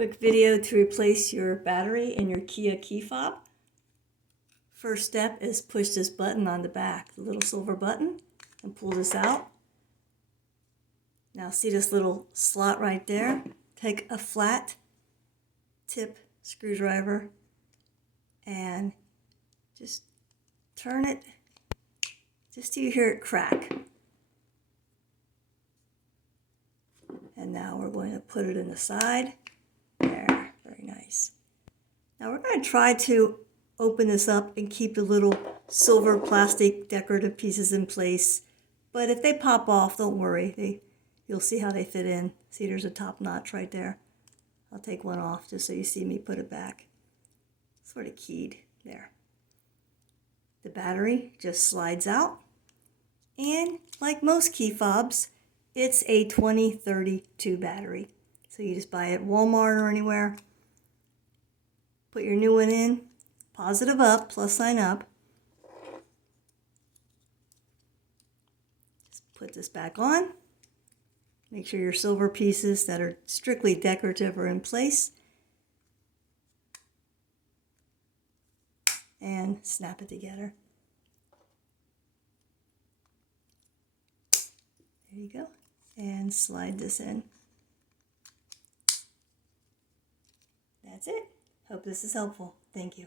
Quick video to replace your battery in your Kia key fob. First step is push this button on the back, the little silver button, and pull this out. Now see this little slot right there? Take a flat tip screwdriver and just turn it just till you hear it crack. And now we're going to put it in the side. There, very nice. Now we're going to try to open this up and keep the little silver plastic decorative pieces in place. But if they pop off, don't worry. You'll see how they fit in. See, there's a top notch right there. I'll take one off just so you see me put it back. Sort of keyed there. The battery just slides out. And like most key fobs, it's a 2032 battery. So you just buy it at Walmart or anywhere. Put your new one in. Positive up, plus sign up. Just put this back on. Make sure your silver pieces that are strictly decorative are in place. And snap it together. There you go. And slide this in. That's it. Hope this is helpful. Thank you.